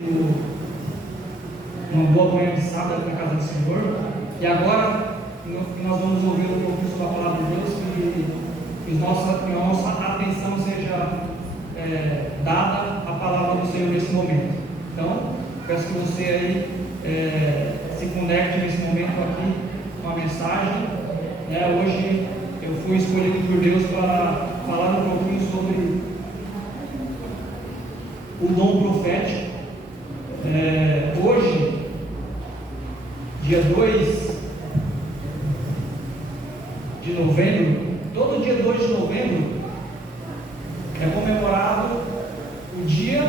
uma boa manhã de sábado na casa do Senhor. E agora nós vamos ouvir um pouquinho sobre a palavra de Deus, que nossa atenção seja dada à palavra do Senhor nesse momento. Então, peço que você aí se conecte nesse momento aqui com a mensagem. Hoje eu fui escolhido por Deus para falar um pouquinho sobre o dom profético. Hoje, dia 2 de novembro, todo dia 2 de novembro é comemorado o dia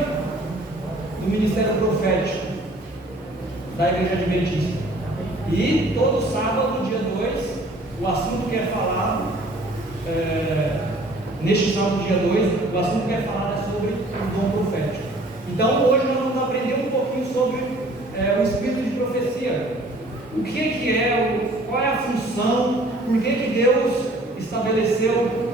do ministério profético da Igreja Adventista. E todo sábado, dia 2, o assunto que é falado, neste sábado, dia 2, o assunto que é falado é sobre o dom profético. Então, hoje nós vamos aprender um pouquinho sobre o espírito de profecia. O que é, qual é a função, por que Deus estabeleceu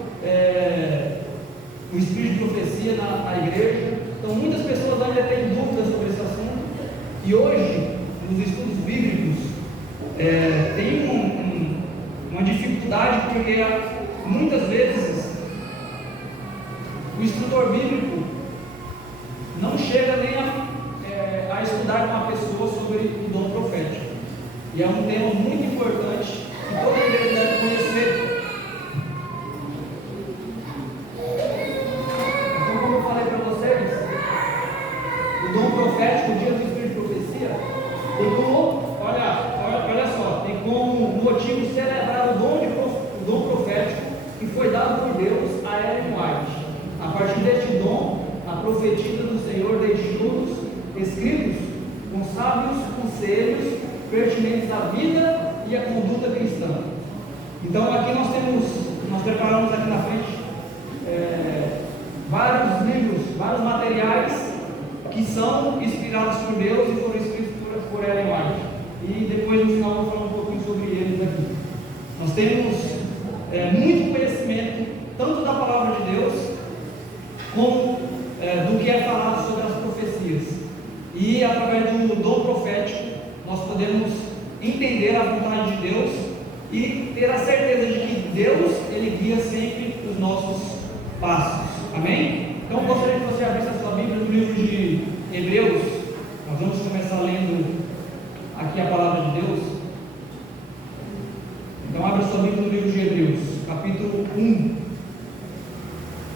o espírito de profecia na igreja. Então, muitas pessoas ainda têm dúvidas sobre esse assunto. E hoje, nos estudos bíblicos, tem uma dificuldade, porque muitas vezes o instrutor bíblico não chega nem a estudar com uma pessoa sobre o dom profético. E é um tema muito importante que toda igreja deve conhecer. Então, como eu falei para vocês, o dom profético, o dia do espírito de profecia, tem como, olha só, tem como motivo celebrar o dom profético que foi dado por Deus a Ellen White. A partir deste dom, a profetisa do Senhor deixou-nos escritos com sábios conselhos pertinentes à vida e à conduta cristã. Então, aqui nós preparamos aqui na frente vários livros, vários materiais que são inspirados por Deus e foram escritos por Ellen White. E depois, no final, eu vou falar um pouquinho sobre eles aqui. Nós temos muito conhecimento, tanto da palavra de Deus, como do que é falado sobre as profecias. E através do dom profético, nós podemos entender a vontade de Deus e ter a certeza de que Deus, Ele guia sempre os nossos passos. Amém? Então, eu gostaria que você abrisse a sua Bíblia no livro de Hebreus. Nós vamos começar lendo aqui a palavra de Deus. Então, abra a sua Bíblia no livro de Hebreus, capítulo 1.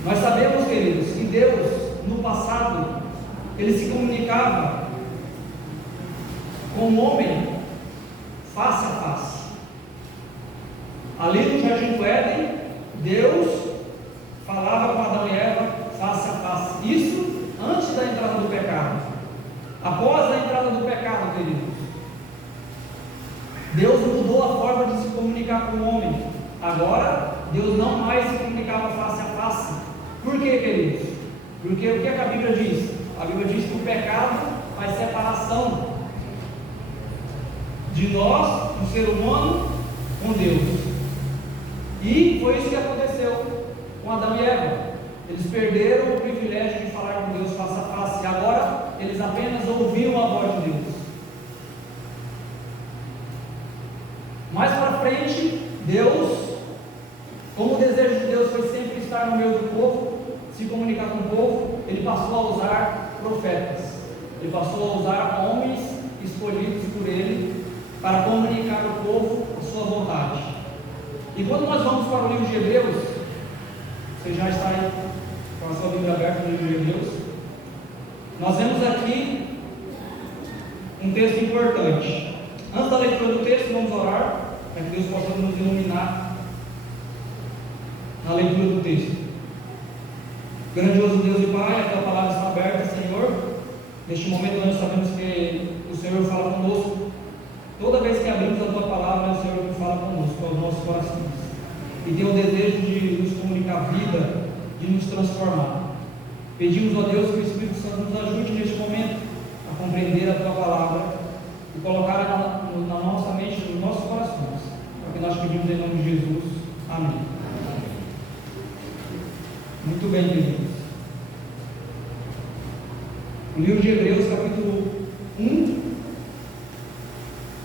Nós sabemos, queridos, que Deus, no passado, Ele se comunicava com o homem face a face. Ali no Jardim do Éden, Deus falava com Adão e Eva face a face. Isso antes da entrada do pecado. Após a entrada do pecado, queridos, Deus mudou a forma de se comunicar com o homem. Agora, Deus não mais se comunicava face a face. Por quê, queridos? Porque o que a Bíblia diz? A Bíblia diz que o pecado faz separação de nós, do ser humano, com Deus. E foi isso que aconteceu com Adão e Eva. Eles perderam o privilégio de falar com Deus face a face. E agora eles apenas ouviram a voz de Deus. Mais para frente, Deus, como o desejo de Deus foi sempre estar no meio do povo, se comunicar com o povo, Ele passou a usar profetas. Ele passou a usar homens escolhidos por Ele para comunicar ao povo a sua vontade. E quando nós vamos para o livro de Hebreus, você já está aí com a sua Bíblia aberta no livro de Hebreus, nós vemos aqui um texto importante. Antes da leitura do texto, vamos orar para que Deus possa nos iluminar na leitura do texto. Grandioso Deus e Pai, a Tua palavra está aberta, Senhor. Neste momento nós sabemos que o Senhor fala conosco. Toda vez que abrimos a Tua palavra, é o Senhor que fala conosco, aos nossos corações. E tem o desejo de nos comunicar vida, de nos transformar. Pedimos, ó Deus, que o Espírito Santo nos ajude neste momento a compreender a Tua palavra e colocar na nossa mente, nos nossos corações. É o que nós pedimos em nome de Jesus. Amém. Muito bem, queridos. O livro de Hebreus, capítulo 1,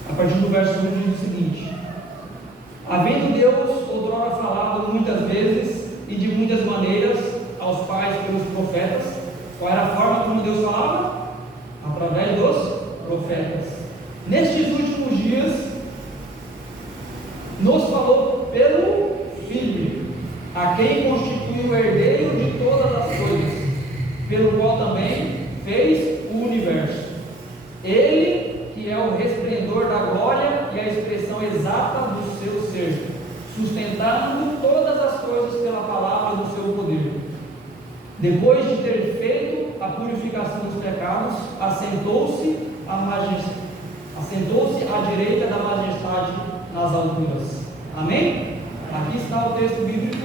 a partir do verso 1, diz o seguinte: havendo Deus outrora falado muitas vezes e de muitas maneiras aos pais pelos profetas. Qual era a forma como Deus falava? Através dos profetas. Nestes últimos dias, nos falou pelo Filho, a quem constituiu o herdeiro de todas as coisas, pelo qual também fez o universo. Ele, que é o resplendor da glória e a expressão exata do seu ser, sustentando todas as coisas pela palavra do seu poder. Depois de ter feito a purificação dos pecados, assentou-se à direita da majestade nas alturas. Amém? Aqui está o texto bíblico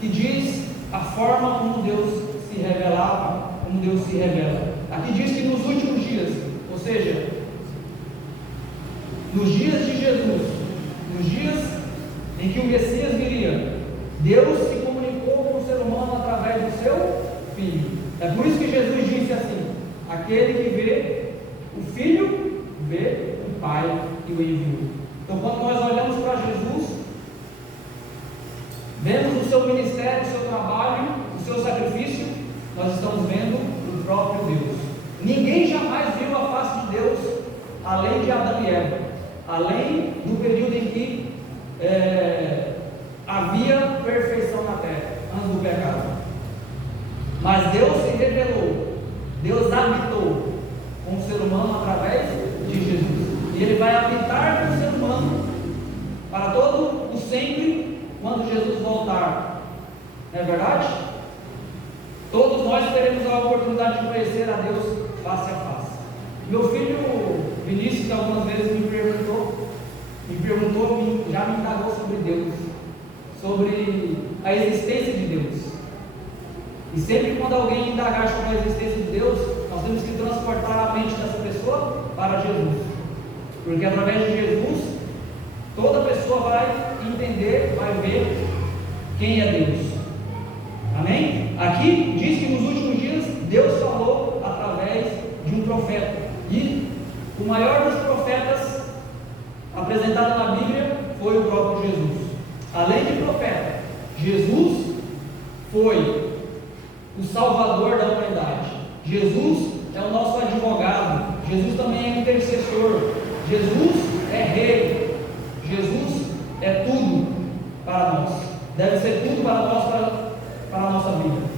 que diz a forma como Deus se revelava, como Deus se revela. Aqui diz que nos últimos dias, ou seja, nos dias de Jesus, nos dias em que o Messias viria, Deus se comunicou com o ser humano através do seu Filho. É por isso que Jesus disse assim: aquele que vê o Filho, vê o Pai que o enviou. Então, quando nós olhamos para Jesus, vemos o seu ministério, o seu trabalho, o seu sacrifício, nós estamos vendo o próprio Deus. Ninguém jamais viu a face de Deus além de Adão e Eva, além do período em que havia perfeição na terra, antes do pecado. Mas Deus se revelou, Deus habitou com o ser humano através de Jesus, e Ele vai habitar com o ser humano para todo o sempre, quando Jesus voltar. Não é verdade? Todos nós teremos a oportunidade de conhecer a Deus face a face. Meu filho Vinícius algumas vezes me perguntou, já me indagou sobre Deus, sobre a existência de Deus. E sempre quando alguém indagar sobre a existência de Deus, nós temos que transportar a mente dessa pessoa para Jesus, porque através de Jesus toda pessoa vai entender, vai ver quem é Deus. Amém? Aqui diz que nos últimos dias Deus falou através de um profeta, e o maior dos profetas apresentado na Bíblia foi o próprio Jesus. Além de profeta, Jesus foi o Salvador da humanidade. Jesus é o nosso advogado. Jesus também é intercessor. Jesus é Rei. Jesus é tudo para nós. Deve ser tudo para nós, para a nossa vida.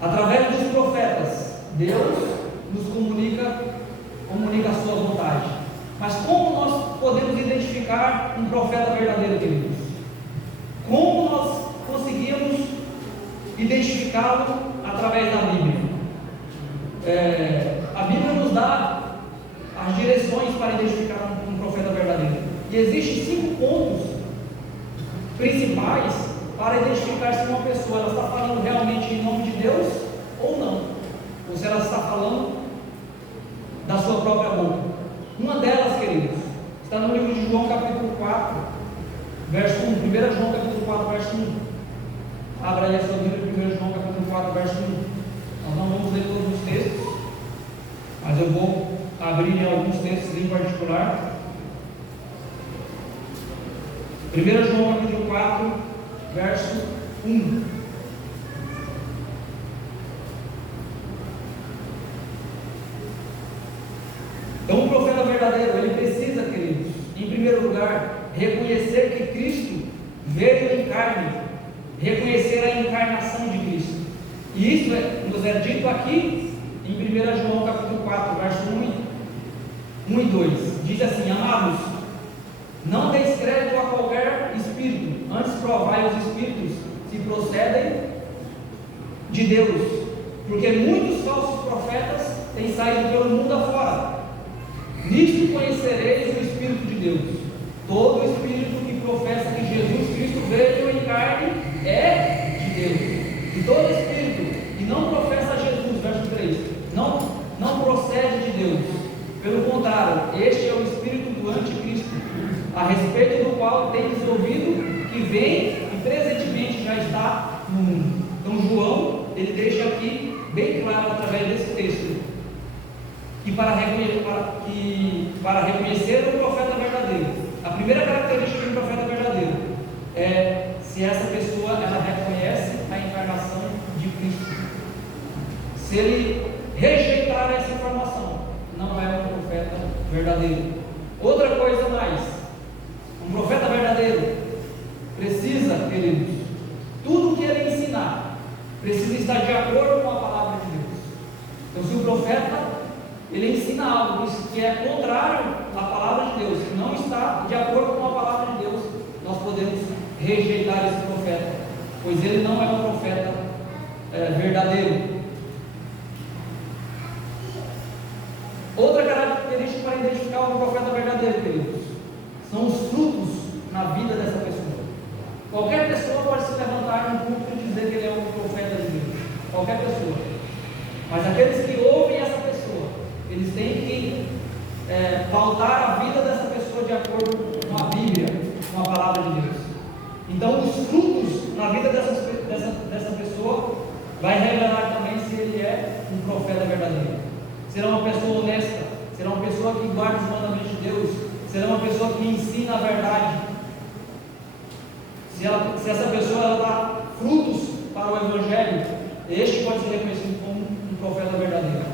Através dos profetas, Deus nos comunica a sua vontade. Mas como nós podemos identificar um profeta verdadeiro, queridos? Como nós conseguimos identificá-lo através da Bíblia? A Bíblia nos dá as direções para identificar um profeta verdadeiro. E existem 5 pontos principais para identificar se uma pessoa ela está falando realmente em nome de Deus ou não, ou se ela está falando da sua própria boca. Uma delas, queridos, está no livro de João capítulo 4, verso 1. 1 João capítulo 4, verso 1. Abra aí a sua Bíblia, 1 João capítulo 4, verso 1. Nós não vamos ler todos os textos, mas eu vou abrir em alguns textos em particular. 1 João capítulo 4, verso 1. Então, um profeta verdadeiro, ele precisa, queridos, em primeiro lugar, reconhecer que Cristo veio em carne, reconhecer a encarnação de Cristo. E isso nos é dito aqui em 1 João capítulo 4, verso 1 e 2. Diz assim: amados, não deis crédito a qualquer espírito, antes provai os espíritos se procedem de Deus, porque muitos falsos profetas têm saído pelo mundo afora. Nisto conhecereis o Espírito de Deus. Todo espírito que professa que Jesus Cristo veio em carne é de Deus. E todo espírito que não professa Jesus, verso 3, não procede de Deus. Pelo contrário, este é o espírito do anticristo, a respeito do qual tendes ouvido que vem e presentemente já está ele deixa aqui bem claro através desse texto que para reconhecer um profeta verdadeiro, a primeira característica de um profeta verdadeiro é se essa pessoa ela reconhece a encarnação de Cristo. Se ele rejeitar essa informação, não é um profeta verdadeiro. Outra coisa mais, um profeta verdadeiro precisa, queridos, tudo que ele ensinar precisa estar de acordo com a palavra de Deus. Então, se o profeta ele ensina algo que é contrário à palavra de Deus, que não está de acordo com a palavra de Deus, nós podemos rejeitar esse profeta, pois ele não é um profeta verdadeiro. Outra característica para identificar um profeta verdadeiro, queridos, são os frutos na vida dessa pessoa. Qualquer pessoa pode se levantar no púlpito e dizer que ele é um profeta de Deus. Qualquer pessoa. Mas aqueles que ouvem essa pessoa, eles têm que pautar a vida dessa pessoa de acordo com a Bíblia, com a palavra de Deus. Então, os frutos na vida dessa pessoa vai revelar também se ele é um profeta verdadeiro. Será uma pessoa honesta, será uma pessoa que guarda os mandamentos de Deus, será uma pessoa que ensina a verdade. Se essa pessoa dá frutos para o Evangelho, este pode ser reconhecido como um profeta verdadeiro.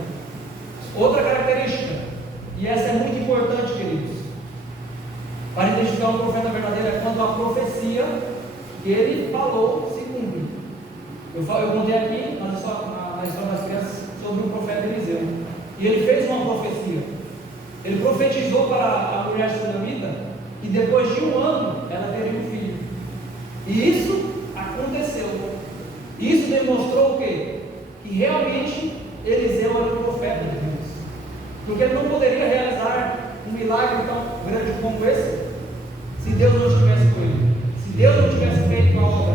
Outra característica, e essa é muito importante, queridos, para identificar um profeta verdadeiro é quando a profecia que ele falou se cumpre. Eu contei aqui na história das crianças sobre o profeta Eliseu, e ele fez uma profecia. Ele profetizou para a mulher sunamita que depois de 1 ano ela teria um filho. E isso aconteceu. Isso demonstrou o quê? Que realmente Eliseu era um profeta de Deus. Porque ele não poderia realizar um milagre tão grande como esse se Deus não estivesse com ele. Se Deus não tivesse feito a obra,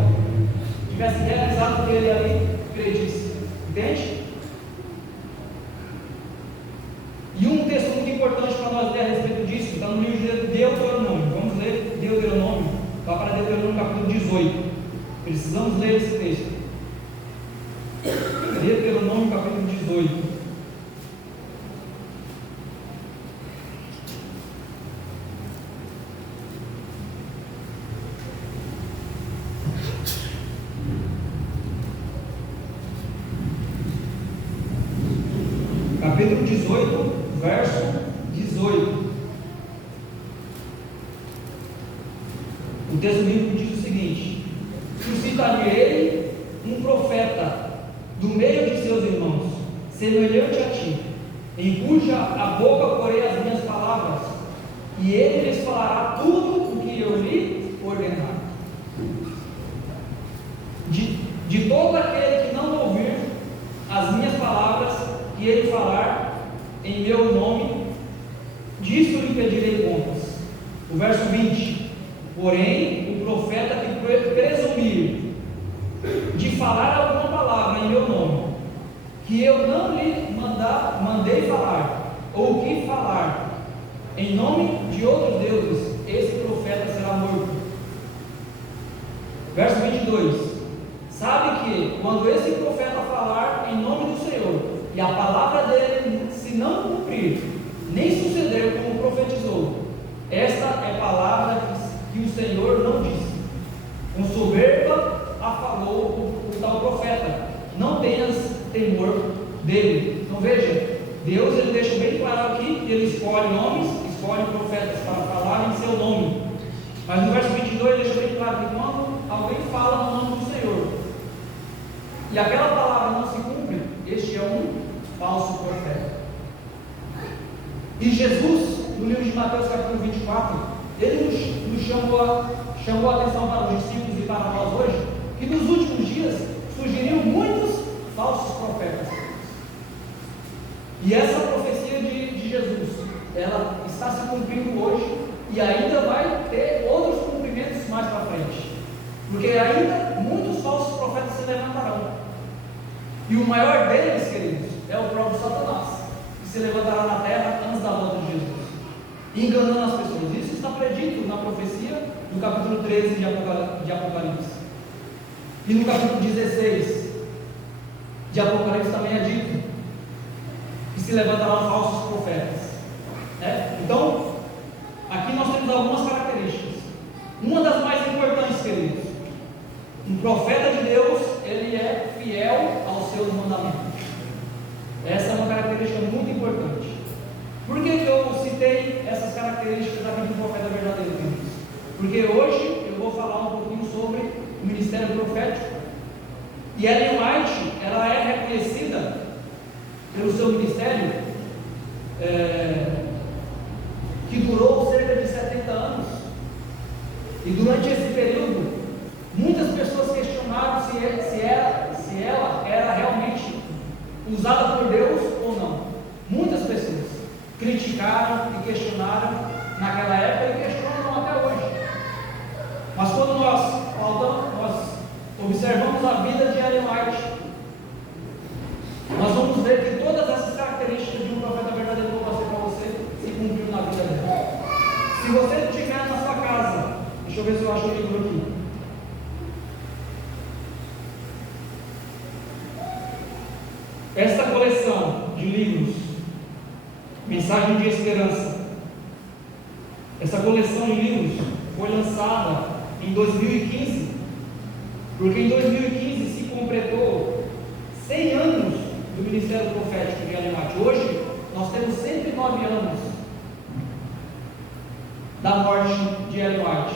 tivesse realizado o que ele ali predisse. Entende? E um texto muito importante para nós ler a respeito disso está no livro de Deuteronômio. Vamos ler Deuteronômio. Vá para Deuteronômio capítulo 18. Precisamos ler esse texto. Deuteronômio capítulo 18. Capítulo 18, verso 18. O texto bíblico diz o seguinte: suscitarei um profeta do meio de seus irmãos, semelhante a ti, em cuja a boca porei as minhas palavras, e ele lhes falará tudo o que eu lhe ordenar. De todo aquele que não ouvir as minhas palavras que ele falar em meu nome, disso lhe pedirei contas. O verso 20: porém, o profeta que presumir de falar alguma palavra em meu nome, que eu não lhe mandei falar, ou que falar em nome de outros deuses, esse profeta será morto. Verso 22: sabe que quando esse profeta falar em nome do Senhor, e a palavra dele se não cumprir, nem suceder como profetizou, esta é palavra que o Senhor não disse. Com soberba a falou o tal profeta, não tenhas temor dele. Então veja, Deus ele deixa bem claro aqui que ele escolhe nomes, escolhe profetas para falar em seu nome. Mas no verso 22 ele deixa bem claro que quando alguém fala no nome do Senhor e aquela palavra não se cumpre, este é um falso profeta. E Jesus, no livro de Mateus capítulo 24, ele nos chamou a atenção para os discípulos e para nós hoje, que nos últimos dias surgiriam muitos falsos profetas. E essa profecia de Jesus, ela está se cumprindo hoje e ainda vai ter outros cumprimentos mais para frente, porque ainda muitos falsos profetas se levantarão. E o maior deles, queridos, é o próprio Satanás, que se levantará na terra antes da volta de Jesus, enganando as pessoas. Isso está predito na profecia do capítulo 13 de Apocalipse. E no capítulo 16, de Apocalipse também é dito que se levantarão falsos profetas. Então, aqui nós temos algumas características. Uma das mais importantes, queridos: um profeta de Deus, ele é fiel aos seus mandamentos. Essa é uma característica muito importante. Por que eu citei essas características aqui do profeta verdadeiro, queridos? Porque hoje eu vou falar um pouquinho sobre o ministério profético. E Ellen White, ela é reconhecida pelo seu ministério, que durou cerca de 70 anos. E durante esse período, muitas pessoas questionaram se ela era realmente usada por Deus ou não. Muitas pessoas criticaram e questionaram naquela época e questionam até hoje. Mas quando nós observamos a vida de Ellen White, nós vamos ver que todas essas características de um profeta verdadeiro que eu passei para você se cumpriu na vida dela. Se você tiver na sua casa, deixa eu ver se eu acho o livro aqui. Esta coleção de livros, Mensagem de Esperança, essa coleção de livros foi lançada em 2015, porque em 2015 se completou 100 anos do ministério profético de Ellen White. Hoje nós temos 109 anos da morte de Ellen White.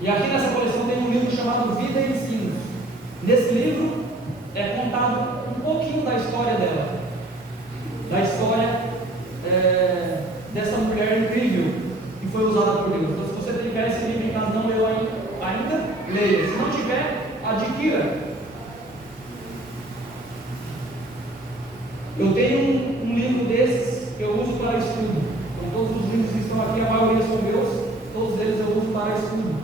E aqui nessa coleção tem um livro chamado Vida e Ensinos. Nesse livro é contado um pouquinho da história dela, da história dessa mulher incrível que foi usada por Deus. Então, se você tiver esse livro em casa, não leu ainda, leia. Se não tiver, adquira. Eu tenho um livro desses que eu uso para estudo. Então, todos os livros que estão aqui, a maioria são meus, todos eles eu uso para estudo.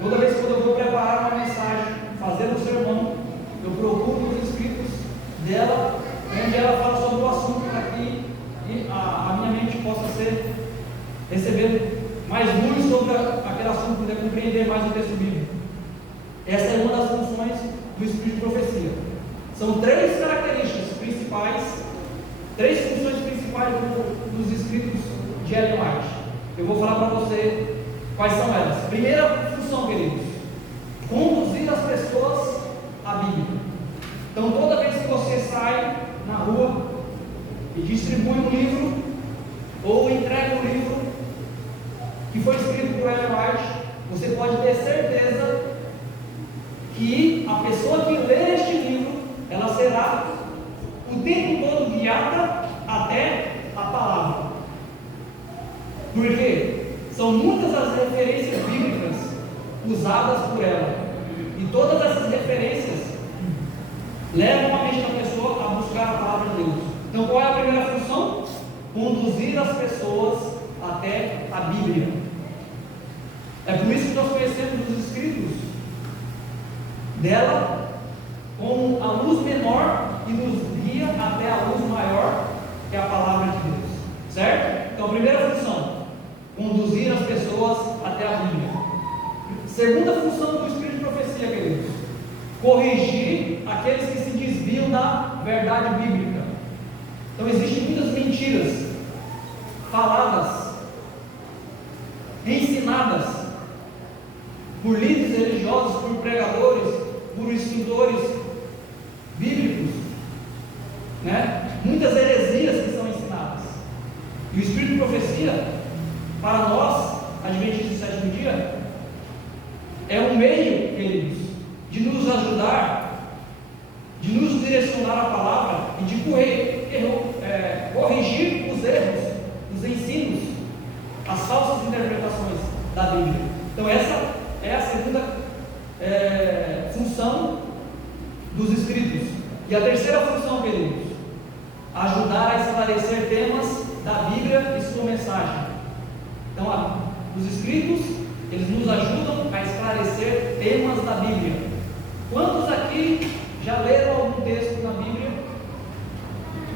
Toda vez que eu vou preparar uma mensagem, fazer um sermão, eu procuro os escritos dela, onde ela fala sobre o assunto para que a minha mente possa receber mais luz sobre aquele assunto, poder compreender mais o texto bíblico. Essa é uma das funções do Espírito de Profecia. São três características principais, três funções principais dos escritos de Ellen White. Eu vou falar para você quais são elas. Primeira função, queridos: conduzir as pessoas à Bíblia. Então, toda vez que você sai na rua e distribui um livro, ou entrega um livro que foi escrito por Ellen White, você pode ter certeza que a pessoa que lê este livro, ela será o tempo todo guiada até a palavra. Por quê? São muitas as referências bíblicas usadas por ela, e todas essas referências levam a mente da pessoa a buscar a palavra de Deus. Então, qual é a primeira função? Conduzir as pessoas até a Bíblia. É por isso que nós conhecemos os escritos dela como a luz menor que nos guia até a luz maior, que é a palavra de Deus. Certo? Então, a primeira função: conduzir as pessoas até a Bíblia. Segunda função do Espírito de Profecia, queridos: corrigir aqueles que se desviam da verdade bíblica. Então, existem muitas mentiras faladas, ensinadas por líderes religiosos, por pregadores, por instrutores bíblicos, muitas heresias que são ensinadas. E o Espírito de Profecia, para nós, adventistas do sétimo dia, é um meio, queridos, de nos ajudar, de nos direcionar a palavra e de corrigir os erros, os ensinos, as falsas interpretações da Bíblia. Então, essa é a segunda função dos escritos. E a terceira função, queridos: ajudar a esclarecer temas da Bíblia e sua mensagem. Então, os escritos, eles nos ajudam a esclarecer temas da Bíblia. Quantos aqui já leram algum texto na Bíblia,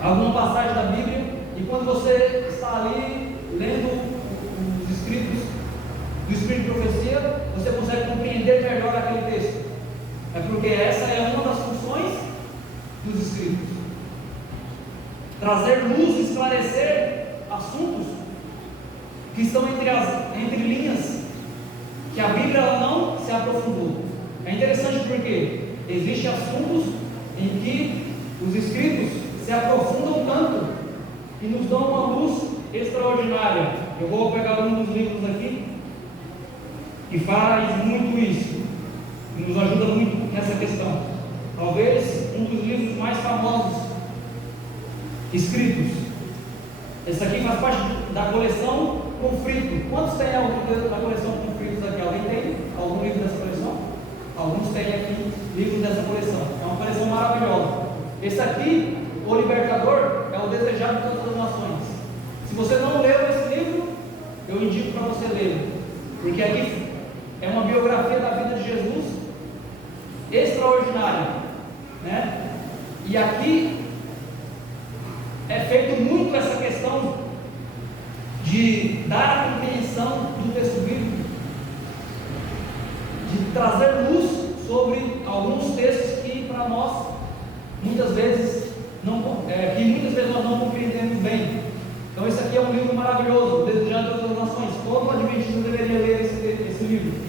alguma passagem da Bíblia, e quando você está ali lendo os escritos do Espírito de Profecia, você consegue compreender melhor aquele texto? É porque essa é uma das funções trazer luz, esclarecer assuntos que estão entre linhas, que a Bíblia ela não se aprofundou. É interessante porque existem assuntos em que os escritos se aprofundam tanto e nos dão uma luz extraordinária. Eu vou pegar um dos livros aqui que faz muito isso, e nos ajuda muito nessa questão. Talvez um dos livros mais famosos escritos. Esse aqui faz parte da coleção Conflito. Quantos tem da coleção Conflitos aqui? Alguém tem algum livro dessa coleção? Alguns têm aqui livros dessa coleção. É uma coleção maravilhosa. Esse aqui, O Libertador, é o desejado de todas as nações. Se você não leu esse livro, eu indico para você ler, porque aqui é uma biografia da vida de Jesus extraordinária, né? E aqui é feito muito essa questão de dar a compreensão do texto bíblico, de trazer luz sobre alguns textos que para nós muitas vezes nós não compreendemos bem. Então esse aqui é um livro maravilhoso, Desejando Todas as Nações. Todo adventista deveria ler esse livro.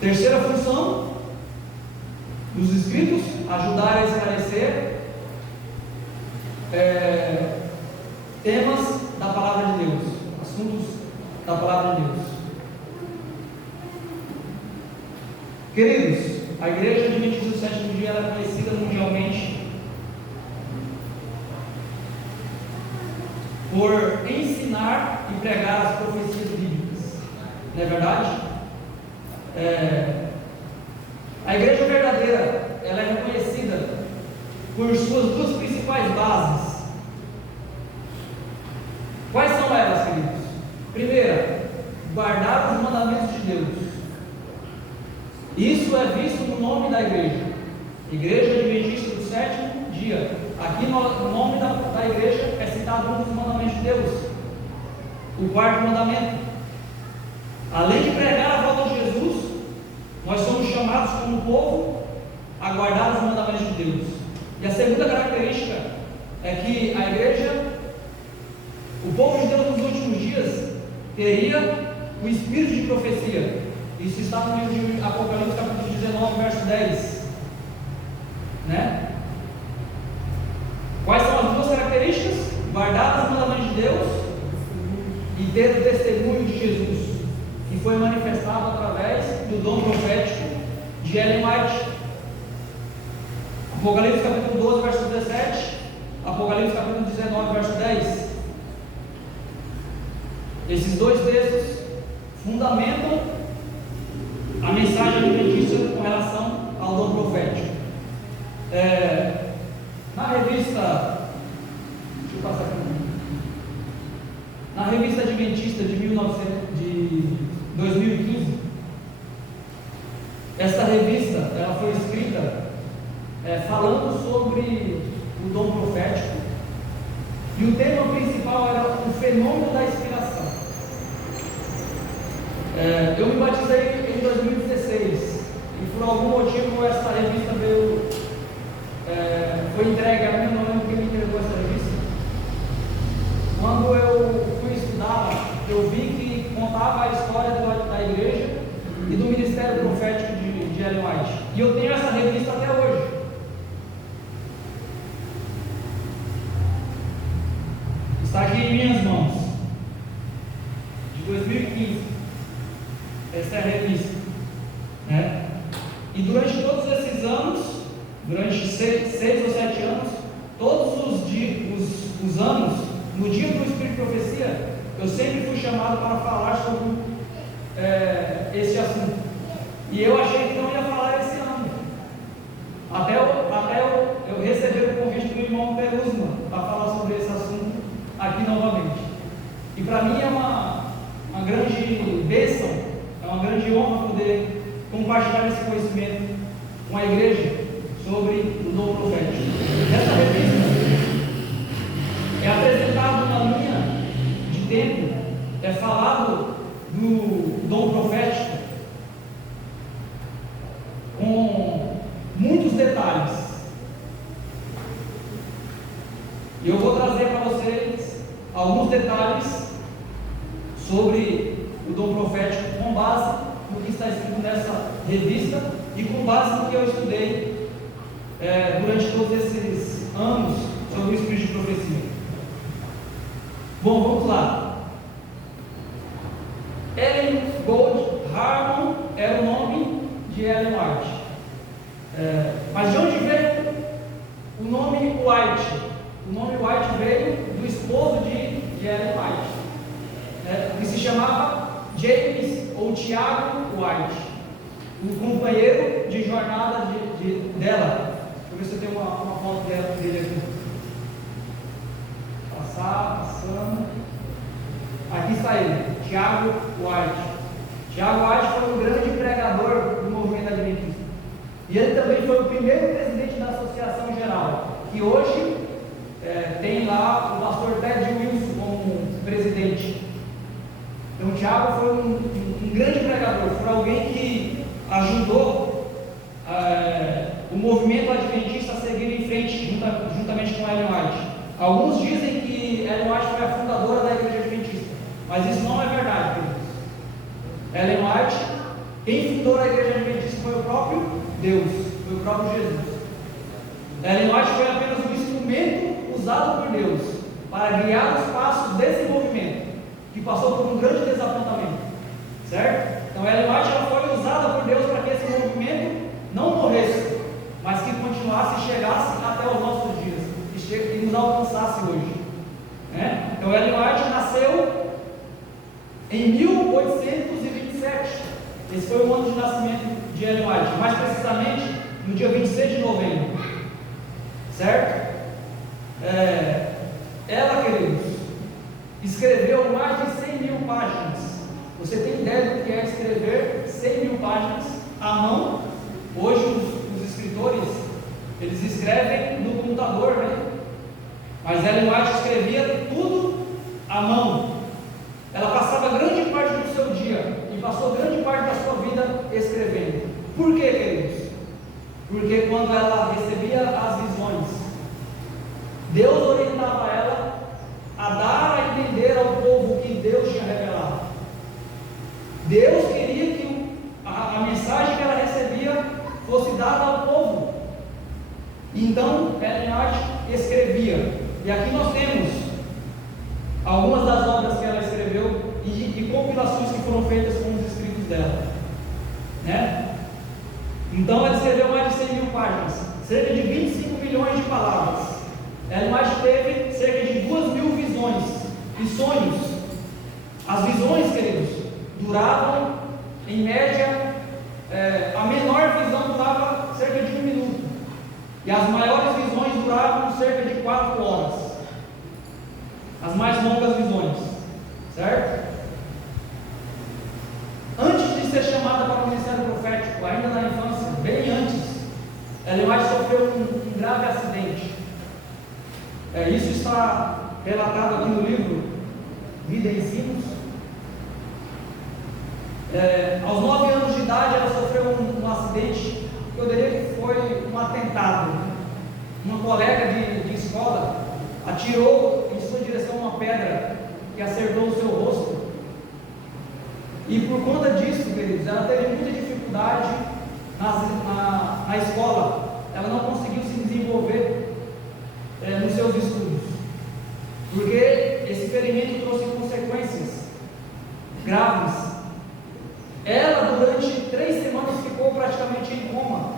Terceira função dos escritos: ajudar a esclarecer temas da palavra de Deus, assuntos da palavra de Deus. Queridos, a Igreja Adventista do Sétimo Dia é conhecida mundialmente por ensinar e pregar as profecias bíblicas, não é verdade? A igreja verdadeira, ela é reconhecida por suas duas principais bases. Quais são elas, queridos? Primeira, guardar os mandamentos de Deus. Isso é visto no nome da igreja, Igreja Adventista do Sétimo Dia. Aqui no nome da igreja é citado um dos mandamentos de Deus, o quarto mandamento. Além de pregar a volta de Jesus, nós somos chamados como povo a guardar os mandamentos de Deus. E a segunda característica é que a igreja, o povo de Deus nos últimos dias, teria o espírito de profecia. Isso está no livro de Apocalipse, capítulo 19, verso 10, né? Quais são as duas características? Guardar os mandamentos de Deus e ter o testemunho de Jesus, que foi manifestado através do dom profético de Ellen White. Apocalipse capítulo 12, verso 17, Apocalipse capítulo 19, verso 10. Esses dois textos fundamentam a mensagem adventista com relação ao dom profético. Na revista, deixa eu passar aqui. Na revista Adventista de 2015, essa revista ela foi escrita falando sobre o dom profético, e o tema principal era o fenômeno da inspiração. Eu me batizei em 2016 e por algum motivo essa revista foi entregue a mim, não lembro quem me entregou essa revista. Quando eu fui estudar, eu vi que contava a história da igreja e do ministério profético de Ellen White, e eu tenho essa revista até hoje. Está aqui em minhas mãos, de 2015. Essa é a revista, né? E durante todos esses anos, durante 6 ou 7 anos, todos os anos, no dia do Espírito de Profecia, eu sempre fui chamado para falar sobre esse assunto. E eu achei que não ia falar esse ano, até eu receber o convite do irmão Perusma para falar sobre esse assunto aqui novamente. E para mim é uma grande bênção, é uma grande honra poder compartilhar esse conhecimento com a igreja sobre o dom profético. Nessa revista é apresentado uma linha de tempo, é falado do dom profético com muitos detalhes. E eu vou trazer para vocês alguns detalhes sobre o dom profético com base no que está escrito nessa revista e com base no que eu estudei durante todos esses anos sobre o espírito de profecia. Bom, vamos lá. Ellen Gold Harmon era o nome de Ellen White. Mas de onde veio o nome White? O nome White veio do esposo de Ellen White, que se chamava James ou Tiago White, o companheiro de jornada dela. Deixa eu ver se eu tenho uma foto dele aqui. Passando. Aqui está ele, Tiago White. Tiago White foi um grande pregador do movimento adventista. E ele também foi o primeiro presidente da Associação Geral, que hoje tem lá o pastor Ted Wilson como presidente. Então Tiago foi um grande pregador, foi alguém que ajudou o movimento adventista a seguir em frente juntamente com Ellen White. Alguns dizem que Ellen White foi a fundadora da igreja adventista, mas isso não é verdade, queridos. Ellen White, quem fundou a igreja adventista foi o próprio Deus, foi o próprio Jesus. Ellen White foi apenas um instrumento usado por Deus para guiar os passos desse movimento, que passou por um grande desapontamento, certo? Então Ellen White ela foi usada por Deus para que esse movimento não morresse, mas que continuasse e chegasse até os nossos dias, e nos alcançasse hoje, né? Então Ellen White nasceu em 1827, esse foi o ano de nascimento de Ellen White, mais precisamente no dia 26 de novembro, certo? Ela, queridos, escreveu mais de 100 mil páginas. Você tem ideia do que é escrever 100 mil páginas à mão? Hoje os escritores, eles escrevem no computador, né? Mas Ellen White escrevia tudo à mão. Ela passava grande parte do seu dia e passou grande parte da sua vida escrevendo. Por quê, queridos? Porque quando ela recebia as visões, Deus orientava ela a dar a entender ao povo o que Deus tinha revelado. Deus queria que a mensagem que ela recebia fosse dada ao povo. Então, Ellen White escrevia. E aqui nós temos algumas das obras que ela escreveu e compilações que foram feitas com os escritos dela, né? Então ela escreveu mais de 100 mil páginas, cerca de 25 milhões de palavras. Ellen White teve cerca de 2.000 visões e sonhos. As visões, queridos, duravam em média, a menor visão durava cerca de 1 minuto, e as maiores visões duravam cerca de 4 horas, as mais longas visões, certo? Antes de ser chamada para o ministério profético, ainda na infância, bem antes, Ellen White sofreu um grave acidente. Isso está relatado aqui no livro Vida e Ensinos. Aos 9 anos de idade, ela sofreu um acidente que eu diria que foi um atentado. Uma colega de escola atirou em sua direção uma pedra que acertou o seu rosto. E por conta disso, queridos, ela teve muita dificuldade na escola. Ela não conseguiu se desenvolver nos seus estudos, porque esse ferimento trouxe consequências graves. Ela, durante 3 semanas, ficou praticamente em coma.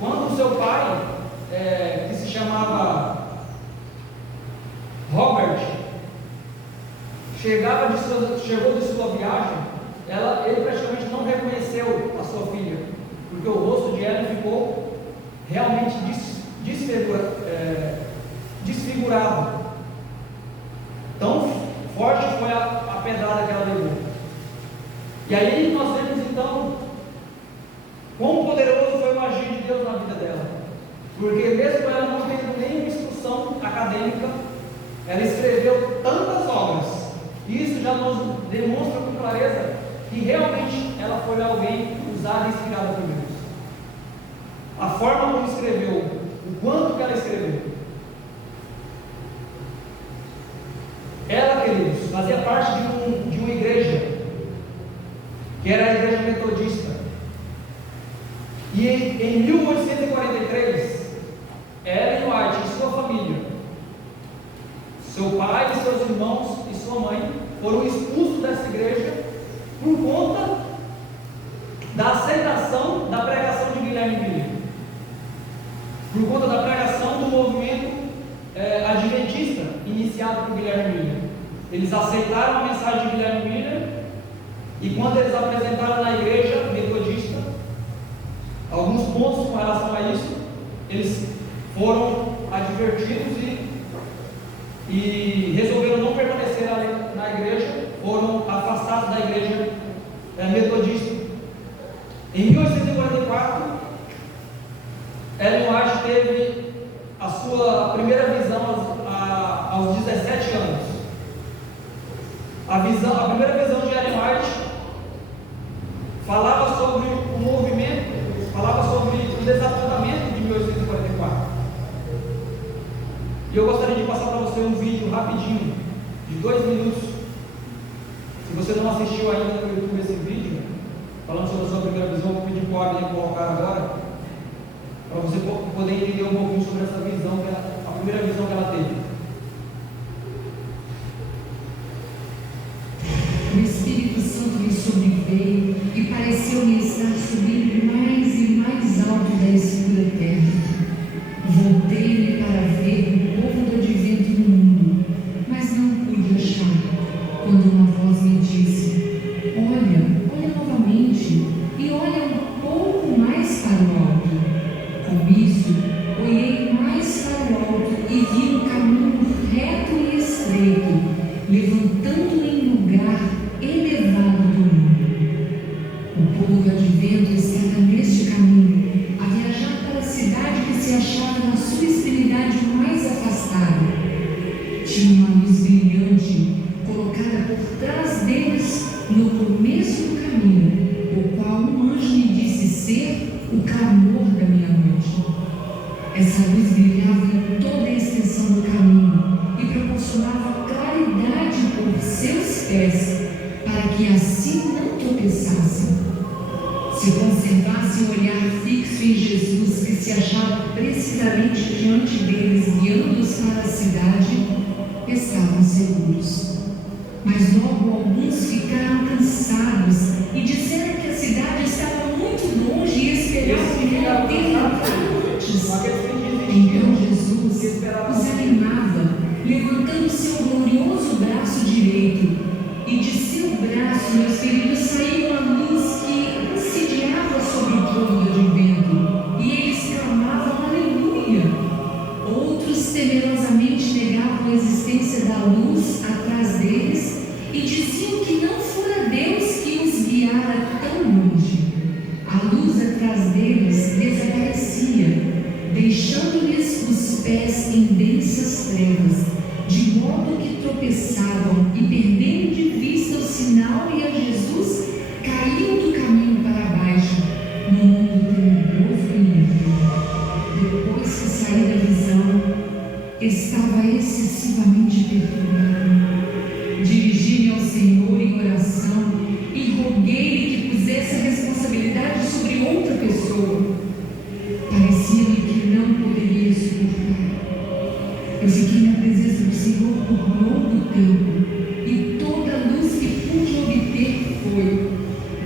Quando o seu pai, que se chamava Robert, chegou de sua viagem, ele praticamente não reconheceu a sua filha, porque o rosto de ela ficou realmente desfigurado. Tão forte foi a pedrada que ela levou. E aí nós vemos então quão poderoso foi o agir de Deus na vida dela, porque mesmo ela não tendo nenhuma instrução acadêmica, ela escreveu tantas obras. E isso já nos demonstra com clareza que realmente ela foi alguém usada e inspirada por Deus. A forma como escreveu, o quanto que ela escreveu. Ela, queridos, fazia parte de uma igreja, que era a igreja metodista. E em 1843, Ellen White e sua família, seu pai, seus irmãos e sua mãe, foram expulsos dessa igreja por conta da aceitação da pregação de Guilherme Miller, por conta da pregação do movimento adventista iniciado por Guilherme Miller. Eles aceitaram a mensagem de Guilherme Miller, e quando eles apresentaram na igreja metodista alguns pontos com relação a isso, eles foram advertidos e resolveram não permanecer na igreja, foram afastados da igreja metodista. Em 1844, Ellen White teve a sua primeira visão aos 17 anos. A primeira visão de Ellen White falava sobre o movimento, falava sobre o desapontamento de 1844. E eu gostaria de passar para você um vídeo rapidinho, de 2 minutos. Se você não assistiu ainda no YouTube esse vídeo, falando sobre a sua primeira visão, eu vou pedir para o Abner colocar agora, para você poder entender um pouquinho sobre essa visão, a primeira visão que ela teve. O Espírito Santo me sobreveio e pareceu-me estar subindo mais e mais alto da escura terra. Voltei-me para ver o povo do advento no mundo, mas não pude achar, quando uma voz me disse: olha novamente, e olha um pouco mais para o alto. Com isso, olhei mais para o alto e vi um caminho reto e estreito, levantando em lugar elevado do mundo. O povo do advento estava neste caminho, a viajar para a cidade que se achava na sua extremidade mais afastada. Tinha uma luz brilhante colocada por trás deles no começo do caminho, o qual um anjo me disse ser o clamor da meia-noite. Essa luz brilhava em toda a extensão do caminho e proporcionava claridade por seus pés, para que assim não tropeçassem. Se conservassem o olhar fixo em Jesus, que se achava precisamente diante deles, guiando-os para a cidade, estavam seguros. Mas logo alguns ficaram cansados e disseram que a cidade estava muito longe e esperavam que ela terminasse antes. Então Jesus os animava, levantando seu glorioso braço direito, e de seu braço, meus queridos, saiu uma luz que incendiava sobre o povo do advento, e eles clamavam aleluia. Outros temerosamente negavam a existência da luz atrás deles e diziam que não fora Deus que os guiara tão longe. A luz atrás deles desaparecia, deixando-lhes os pés em densas trevas, de modo que tropeçavam e, perdendo de vista o sinal e a Jesus, caíam do caminho para baixo, no mundo tenebroso e ímpio. Depois que saí da visão, estava excessivamente perturbado. Dirigi-me ao Senhor em oração e roguei-lhe que pusesse a responsabilidade sobre outra pessoa. Parecia-me que não poderia suportar. Eu fiquei na presença do Senhor por longo tempo, e toda a luz que pude obter foi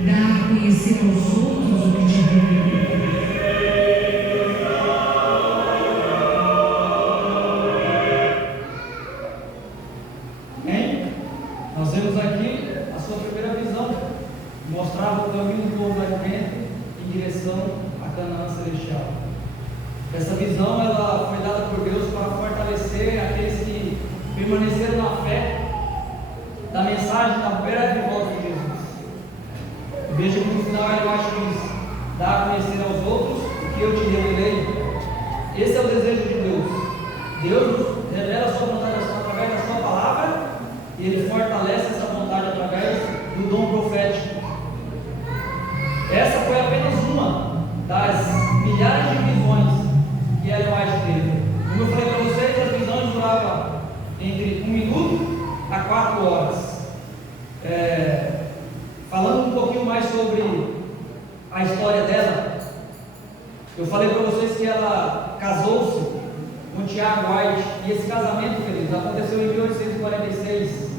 dar a conhecer aos outros o que tive. Nós vemos aqui a sua primeira visão, mostrava o caminho do povo do advento em direção a Canaã celestial. Essa visão ela foi dada por Deus para fortalecer aqueles que permaneceram na fé da mensagem da breve volta de Jesus. Veja que no final ele acha que diz: dá a conhecer aos outros o que eu te revelei. Esse é o desejo de Deus. Deus nos revela a sua vontade através da sua palavra, e Ele fortalece essa vontade dom profético. Essa foi apenas uma das milhares de visões que Ellen White teve. Como eu falei para vocês, as visões duravam entre 1 minuto a 4 horas. Falando um pouquinho mais sobre a história dela, eu falei para vocês que ela casou-se com Tiago White, e esse casamento, queridos, aconteceu em 1846.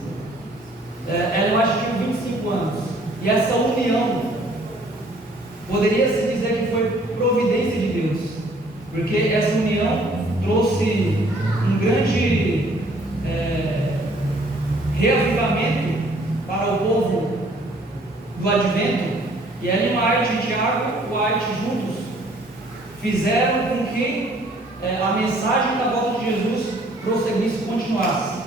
Ellen White tinha 25 anos, e essa união poderia-se dizer que foi providência de Deus, porque essa união trouxe um grande reavivamento para o povo do Advento. E Ellen White e Tiago White juntos fizeram com que a mensagem da volta de Jesus prosseguisse e continuasse,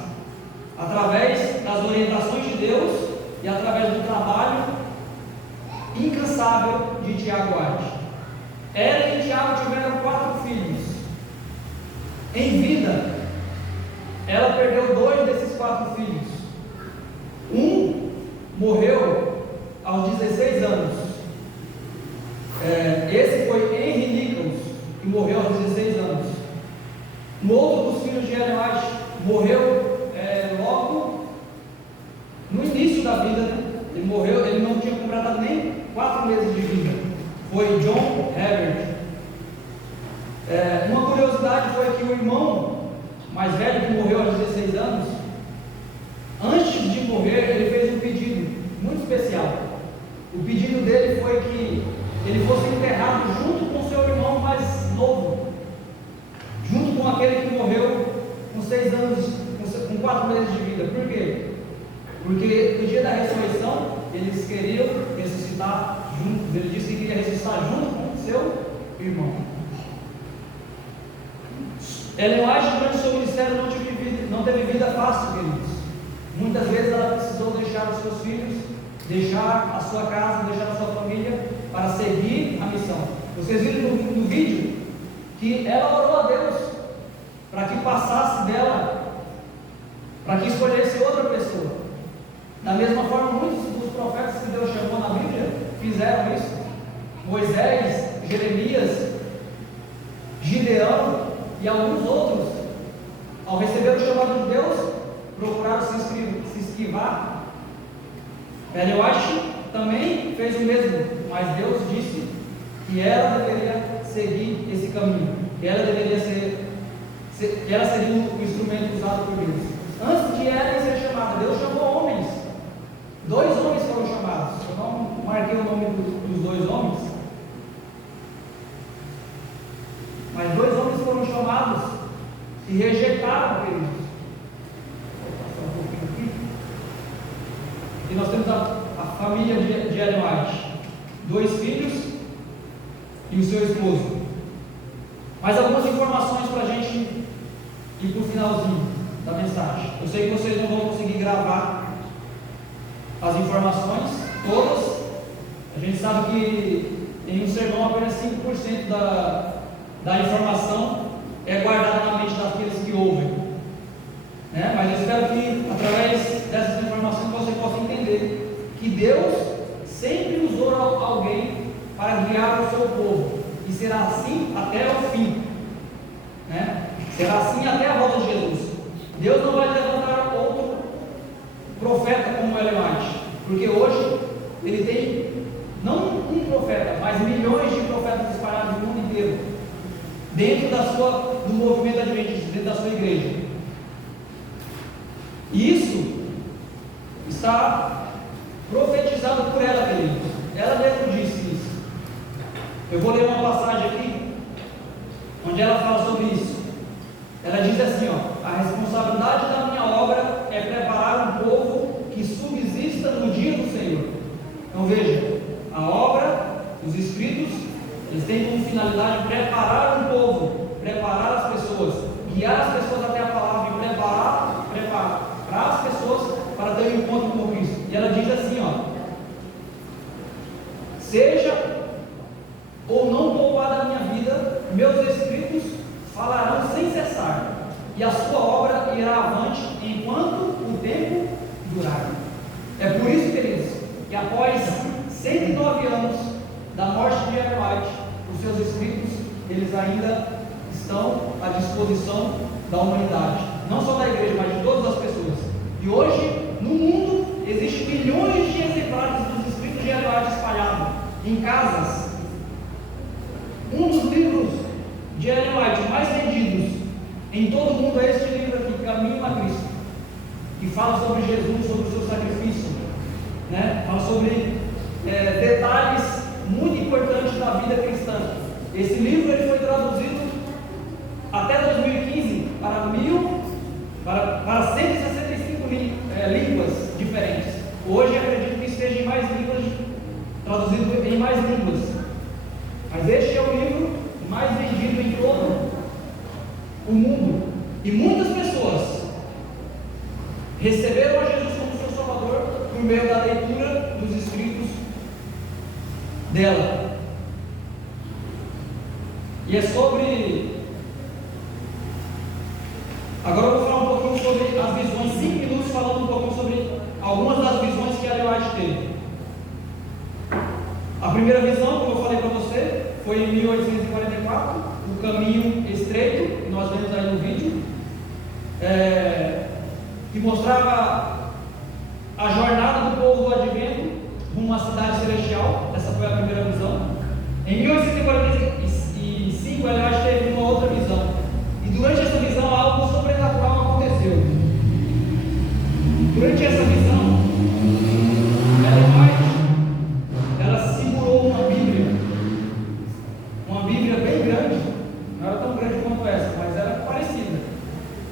através das orientações de Deus e através do trabalho incansável de Tiago White. Ellen e Tiago tiveram 4 filhos. Em vida, ela perdeu 2 desses 4 filhos. Um morreu aos 16 anos. Esse foi Henry Nichols, que morreu aos 16 anos. Um outro dos filhos de Ellen White morreu logo no início da vida, né? Ele morreu, ele não tinha completado nem 4 meses de vida. Foi John Herbert. Uma curiosidade foi que o irmão mais velho, que morreu aos 16 anos, antes de morrer, ele fez um pedido muito especial. O pedido dele foi que ele fosse enterrado junto com seu irmão mais novo, junto com aquele que morreu com 6 anos, com 4 meses de vida. Por quê? Porque no dia da ressurreição, eles queriam ressuscitar juntos. Ele disse que queria ressuscitar junto com seu irmão. Ellen White, durante o seu ministério, não teve vida fácil, queridos. Muitas vezes ela precisou deixar os seus filhos, deixar a sua casa, deixar a sua família, para seguir a missão. Vocês viram no vídeo que ela orou a Deus para que passasse dela, para que escolhesse outra pessoa. Da mesma forma, muitos dos profetas que Deus chamou na Bíblia fizeram isso. Moisés, Jeremias, Gideão e alguns outros, ao receber o chamado de Deus, procuraram se esquivar. Ellen White também fez o mesmo, mas Deus disse que ela deveria seguir esse caminho, que ela deveria que ela seria o instrumento usado por Deus. Antes de ela ser chamada, Deus chamou homens. 2 homens foram chamados. Eu não marquei o nome dos 2 homens, mas 2 homens foram chamados e rejeitaram, queridos. Vou passar um pouquinho aqui. E nós temos a família de Ellen White, 2 filhos e o seu esposo. Mais algumas informações para a gente ir para o finalzinho da mensagem. Eu sei que vocês não vão conseguir gravar as informações todas. A gente sabe que em um sermão apenas 5% da informação é guardada na mente daqueles que ouvem, né? Mas eu espero que através dessas informações você possa entender que Deus sempre usou alguém para guiar o seu povo, e será assim até o fim, né? Será assim até a volta de Jesus. Deus não vai levantar outro profeta como Ellen White, porque hoje ele tem não um profeta, mas milhões de profetas espalhados no mundo inteiro, dentro do movimento adventista, dentro da sua igreja. E isso está profetizado por ela, queridos. Ela mesmo disse isso. Eu vou ler uma passagem aqui, onde ela fala sobre isso. Ela diz assim, a responsabilidade da minha obra é preparar um povo que subsista no dia do Senhor. Então veja, a obra, os escritos, eles têm como finalidade preparar um povo, preparar as pessoas, guiar as pessoas até a palavra e preparar as pessoas para ter um encontro com Cristo. E ela diz assim, seja ou não poupada a minha vida, meus escritos falarão sem cessar, e a sua obra irá avante enquanto o tempo durar. É por isso, queridos, que após 109 anos da morte de Ellen White, os seus escritos, eles ainda estão à disposição da humanidade, não só da igreja, mas de todas as pessoas. E hoje, no mundo, existem milhões de exemplares dos escritos de Ellen White espalhados em casas. Um dos livros de Ellen White mais vendidos em todo o mundo é este livro aqui, Caminho a Cristo, que fala sobre Jesus, sobre o seu sacrifício, né? Fala sobre detalhes muito importantes da vida cristã. Esse livro ele foi traduzido até 2015 para 165 línguas diferentes. Hoje acredito que esteja em mais línguas, traduzido em mais línguas. Mas este é o livro mais vendido em todo o mundo. E muitas pessoas receberam a Jesus como seu Salvador por meio da leitura dos escritos dela. E é sobre... Agora eu vou falar um pouquinho sobre as visões, 5 minutos falando um pouquinho sobre algumas das visões que Ellen White teve. A primeira visão, como eu falei para você, foi em 1844, o caminho estreito, que nós vemos aí no vídeo, que mostrava a jornada do povo do advento rumo à cidade celestial. Essa foi a primeira visão. Em 1845, Ellen White teve uma outra visão, e durante essa visão algo sobrenatural aconteceu. Durante essa visão, Ellen White, ela segurou uma Bíblia bem grande, não era tão grande quanto essa, mas era parecida,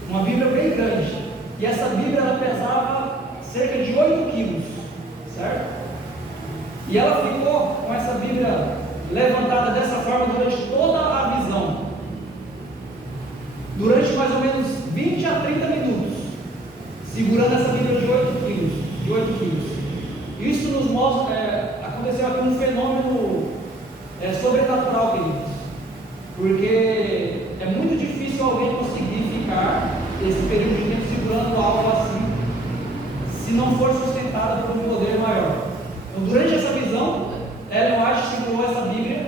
uma Bíblia bem grande, e essa Bíblia ela pesava cerca de 8 quilos, certo? E ela ficou com essa Bíblia levantada dessa forma durante toda a visão, durante mais ou menos 20 a 30 minutos, segurando essa Bíblia de 8 quilos. Isso nos mostra, aconteceu aqui um fenômeno sobrenatural, queridos, porque é muito difícil alguém conseguir ficar esse período de tempo segurando algo assim, se não for sustentada por um poder maior. Então, durante essa visão, Ellen White segurou essa Bíblia,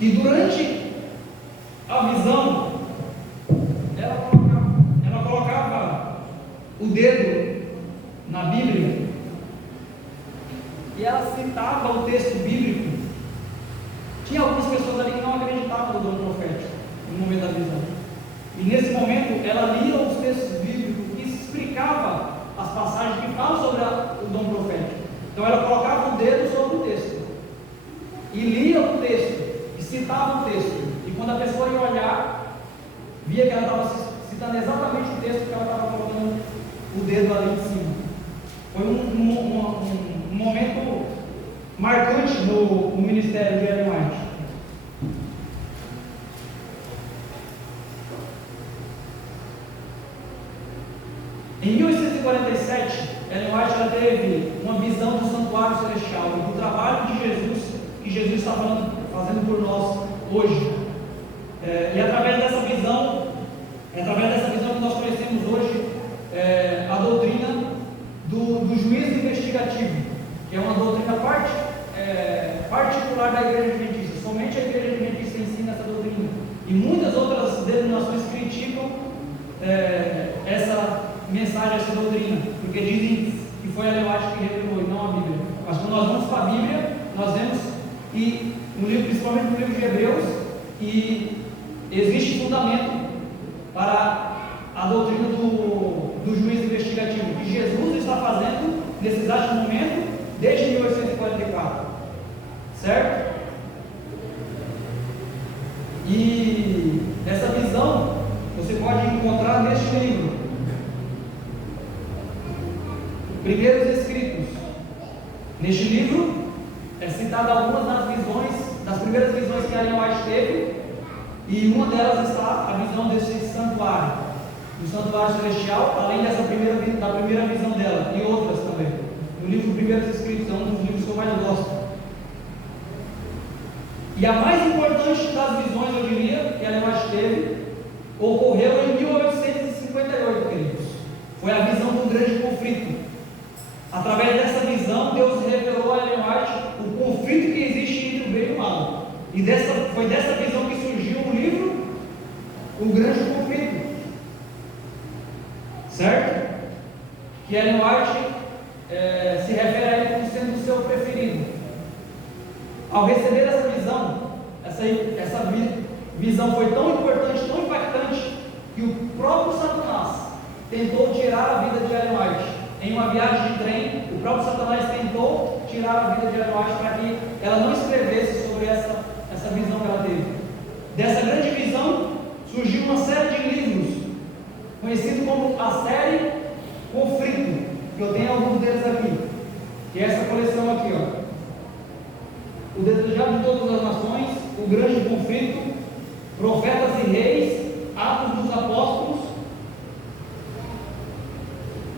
e durante a visão, ela colocava o dedo na Bíblia e ela citava o texto bíblico. Tinha algumas pessoas ali que não acreditavam no dom profético no momento da visão, e nesse momento ela lia os textos bíblicos e explicava as passagens que falam sobre o dom profético. Então ela colocava o dedo sobre o texto e lia o texto e citava o texto, e quando a pessoa ia olhar, via que ela estava citando exatamente o texto que ela estava colocando o dedo ali em cima. Foi um momento marcante no ministério de Ellen White. Em 1847, Ellen White ela teve uma visão do santuário celestial, do trabalho de Jesus, que Jesus está fazendo por nós hoje. E através dessa visão que nós conhecemos hoje, a doutrina do juízo investigativo, que é uma doutrina particular da Igreja Adventista. Somente a Igreja Adventista ensina essa doutrina, e muitas outras denominações criticam essa mensagem, essa doutrina, porque dizem que foi a Ellen White que revelou e não a Bíblia. Mas quando nós vamos para a Bíblia, nós vemos que no livro, principalmente no livro de Hebreus, e existe fundamento para a doutrina do juízo investigativo, que Jesus está fazendo nesse exato momento, desde 1844, certo? E essa visão você pode encontrar neste livro, Primeiros Escritos. Neste livro é citada algumas das primeiras visões que Ellen White teve, e uma delas está a visão desse santuário, do santuário celestial, além da primeira visão dela, e outras também. No livro Primeiros Escritos é um dos livros que eu mais gosto. E a mais importante das visões, eu diria, que Ellen White teve, ocorreu em 1858, queridos. Foi a visão do grande conflito. Através dessa visão, Deus revelou a Ellen White o conflito que existe entre o bem e o mal. E foi dessa visão que surgiu o livro O Grande Conflito. Certo? Que Ellen White se refere a ele como sendo o seu preferido. Ao receber essa visão, essa visão foi tão importante, tão impactante, que o próprio Satanás tentou tirar a vida de Ellen White. Em uma viagem de trem, o próprio Satanás tentou tirar a vida de Ellen White para que ela não escrevesse sobre essa visão que ela teve. Dessa grande visão surgiu uma série de livros, conhecido como a série Conflito, que eu tenho alguns deles aqui, que é essa coleção aqui, ó. O Desejado de Todas as Nações, O Grande Conflito, Profetas e Reis, Atos dos Apóstolos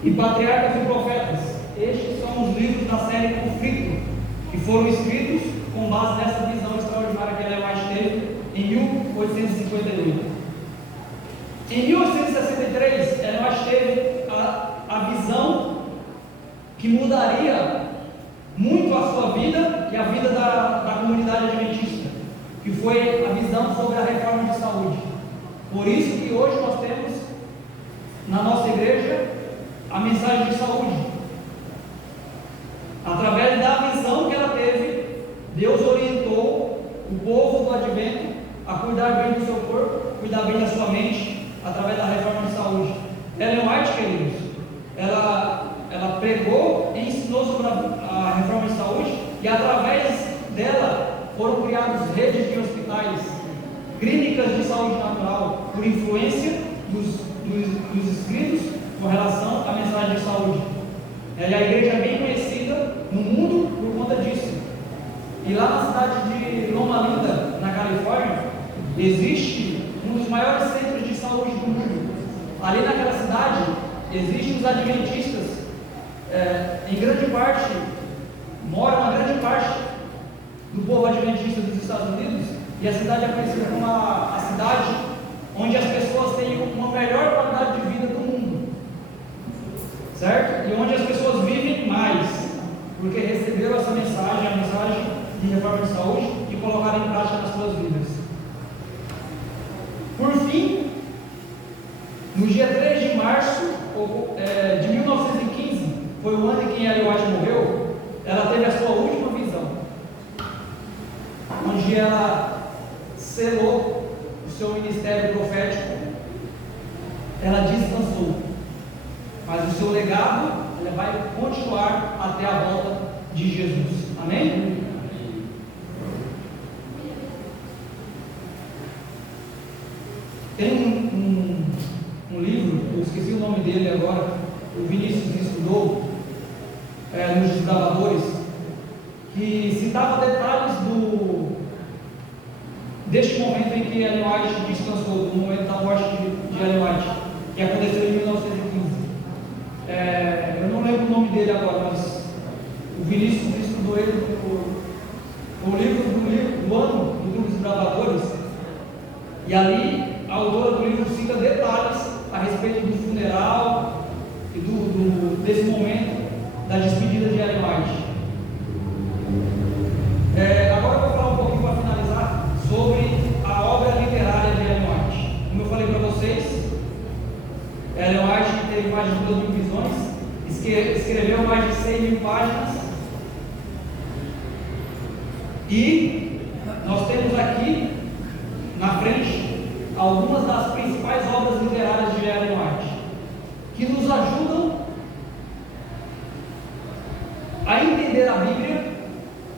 e Patriarcas e Profetas. Estes são os livros da série Conflito, que foram escritos com base nessa visão extraordinária que Ellen White teve em 1858. Em 1863, Ellen White teve a visão que mudaria muito a sua vida e a vida da comunidade adventista, que foi a visão sobre a reforma de saúde. Por isso que hoje nós temos na nossa igreja a mensagem de saúde. Através da visão que ela teve, Deus orientou o povo do advento a cuidar bem do seu corpo, cuidar bem da sua mente, através da reforma de saúde. Ellen White, queridos, ela pregou e ensinou sobre a reforma de saúde, e através dela foram criadas redes de hospitais, clínicas de saúde natural, por influência dos escritos com relação à mensagem de saúde. E a igreja é bem conhecida no mundo por conta disso. E lá na cidade de Loma Linda, na Califórnia, existe um dos maiores centros de saúde do mundo. Ali naquela cidade existem os adventistas, em grande parte, mora uma grande parte do povo adventista dos Estados Unidos, e a cidade é conhecida como a cidade onde as pessoas têm uma melhor qualidade de vida do mundo, certo? E onde as pessoas vivem mais, porque receberam essa mensagem, a mensagem de reforma de saúde, e colocaram em prática nas suas vidas. Por fim, no dia 3 de março de 1915, foi o ano em que Ellen White morreu, ela teve a sua última visão, onde ela selou o seu ministério profético. Ela descansou, mas o seu legado ela vai continuar até a volta de Jesus. Amém? Tem um livro, eu esqueci o nome dele agora, o Vinícius estudou, nos Desbravadores, que citava detalhes deste momento em que Ellen White descansou, do momento da morte de Ellen White, que aconteceu em 1915. Eu não lembro o nome dele agora, mas o Vinícius estudou ele no livro do ano dos Desbravadores, e ali a autora do livro cita detalhes a respeito do funeral e desse momento da despedida de Ellen White. Agora eu vou falar um pouquinho para finalizar sobre a obra literária de Ellen White. Como eu falei para vocês, Ellen White teve mais de 2.000 visões, escreveu mais de 100.000 páginas, e nós temos aqui na frente algumas das principais obras literárias de Ellen White, que nos ajudam a entender a Bíblia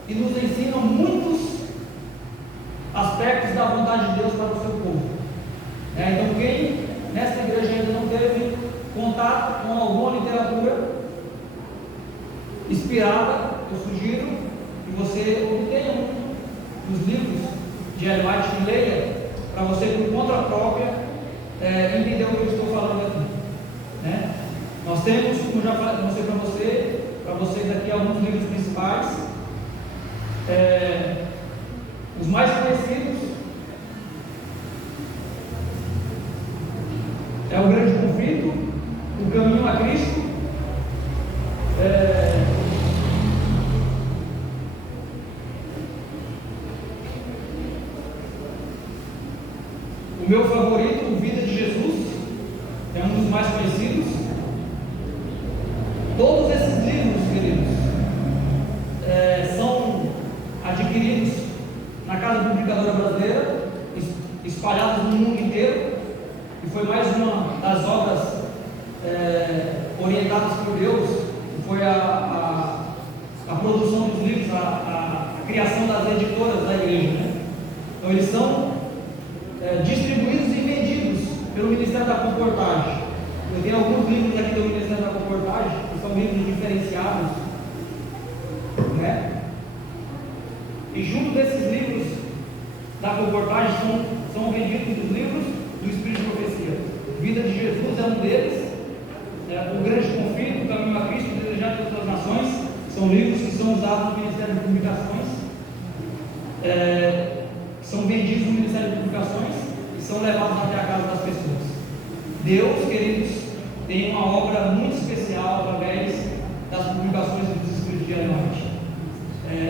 e nos ensinam muitos aspectos da vontade de Deus para o seu povo. Então, quem nesta igreja ainda não teve contato com alguma literatura inspirada, eu sugiro que você obtenha um dos livros de Ellen White e leia, para você, por conta própria, entender o que eu estou falando aqui. Nós temos, como já mostrei para vocês aqui, alguns livros principais. Os mais conhecidos é O Grande Conflito, O Caminho a Cristo, meu favorito, o Vida de Jesus, é um dos mais conhecidos. Todos esses livros, queridos, são adquiridos na Casa Publicadora Brasileira, espalhados no mundo inteiro, e foi mais uma das obras orientadas por Deus, que foi a produção dos livros, a criação das editoras da igreja, né? Então eles são distribuídos e vendidos pelo Ministério da Comportagem. Eu tenho alguns livros aqui do Ministério da Comportagem, que são livros diferenciados, né? E junto desses livros da Comportagem são vendidos os livros do Espírito de Profecia. Vida de Jesus é um deles, O Grande Conflito, O Caminho a Cristo, O Desejado de Todas as Nações. São livros que são usados no Ministério de Publicações, são vendidos no Ministério de Publicações e são levados até a casa das pessoas. Deus, queridos, tem uma obra muito especial através das publicações dos Espíritos de Anoite.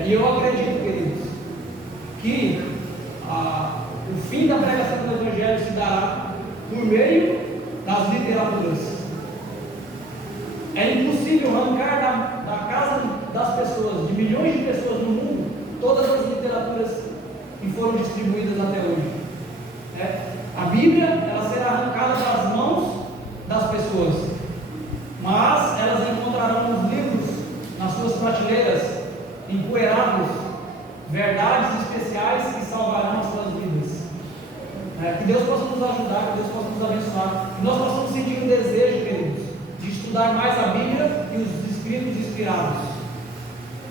E eu acredito, queridos, que o fim da pregação do Evangelho se dará por meio das literaturas. É impossível arrancar da casa das pessoas, de milhões de pessoas no mundo, todas as literaturas que foram distribuídas até hoje. A Bíblia, ela será arrancada das mãos das pessoas, mas elas encontrarão nos livros, nas suas prateleiras, empoeirados, verdades especiais que salvarão as suas vidas. Que Deus possa nos ajudar, que Deus possa nos abençoar, que nós possamos sentir um desejo, queridos, de estudar mais a Bíblia e os escritos inspirados.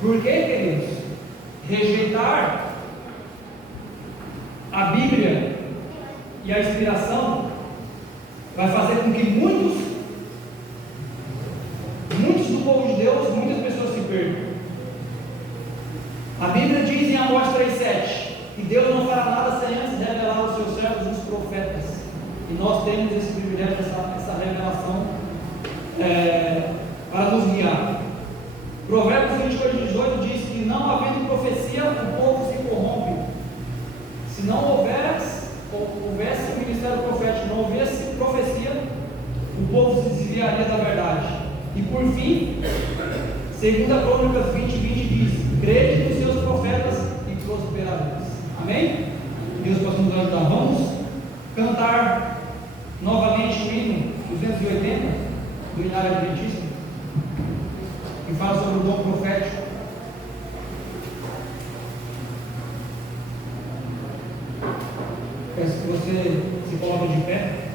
Por quê, queridos? Rejeitar a Bíblia e a inspiração vai fazer com que muitos do povo de Deus, muitas pessoas se percam. A Bíblia diz em Amós 3,7 que Deus não fará nada sem antes revelar aos seus servos, os profetas. E nós temos esse privilégio, essa revelação para nos guiar. Provérbios 22,18 diz que não havendo profecia, o povo se corrompe. Se não houvesse o ministério profético, não houvesse profecia, o povo se desviaria da verdade. E por fim, 2 Crônicas 20:20 diz: crede nos seus profetas e prosperareis. Amém? Deus possa nos ajudar. Vamos cantar novamente o hino 280 do Hinário Adventista, que fala sobre o dom profético. Peço que você se coloque de pé.